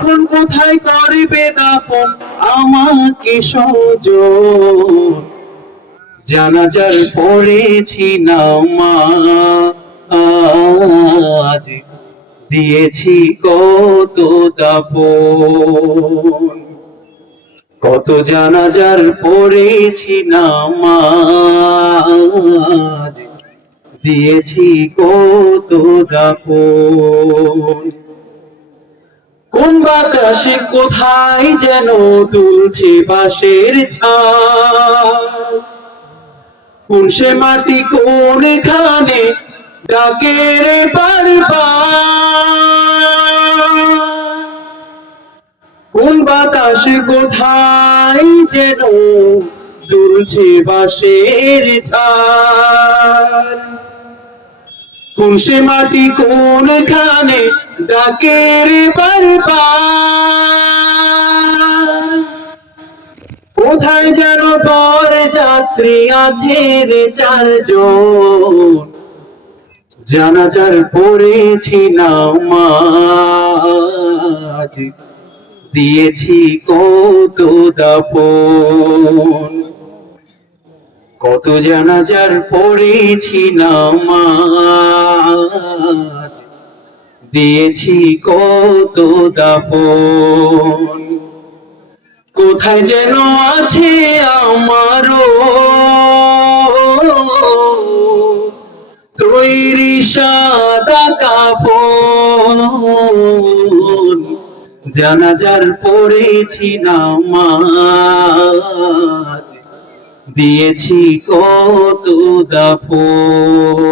এখন কোথায় করবে দাফন আমাকে সজন, জানাজার পড়েছি নামাজ, দিয়েছি কত দাফন, কত জানাজার পড়েছি নামাজ, দিয়েছি কত দাফন। কোন বাতাসে কোথায় যেন তুলছে বাঁশের ঝাড়, কোন সে মাটি কোনখানে ডাকে রে বারবার, কোন বাতাসে কোথায় যেন তুলছে বাঁশের ঝাড়, কোন সে মাটি কোনখানে ডাকে রে বারবার, কোথায় যেন বর যাত্রী আছে রে চারজন, জানাজার পড়েছি নামাজ, দিয়েছি কত দাফন, কত জানাজার পড়েছি নামাজ, দিয়েছি কত দাফন। কোথায় যেন আছে আমারও তৈরি সাদা কাফন, জানাজার পড়েছি নামাজ, দিয়েছি কত দাফন।